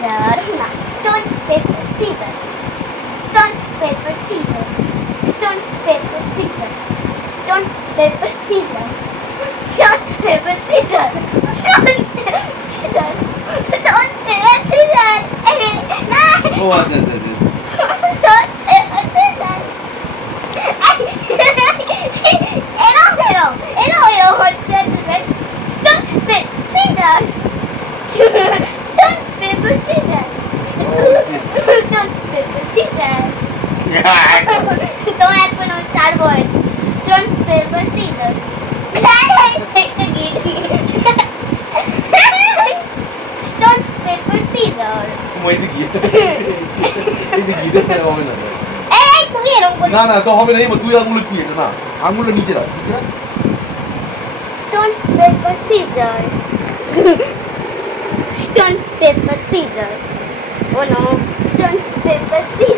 scissors. No. Stone, paper, scissors. Stone, paper, scissors. Stone, paper, scissors. Stone, paper, scissors. Stone, paper, scissors. Stone, paper, scissors. Stone, paper, scissors. ও আচ্ছা আচ্ছা আচ্ছা Stone, paper, scissors. এরকম হচ্ছে Stone, paper, scissors. Stone, paper, scissors. Stone, paper, scissors. Don't have to start word. Stone, paper, scissors. Stone, paper, scissors. মই দেখি এই দেখি এটা হবে না এই তুমি এরকম করে না না তো হবে না এই তুই আঙুলে কি এটা না আঙুলটা নিচে রাখ Stone, paper, scissors. Stone, paper, scissors. Oh no. Stone, paper, scissors.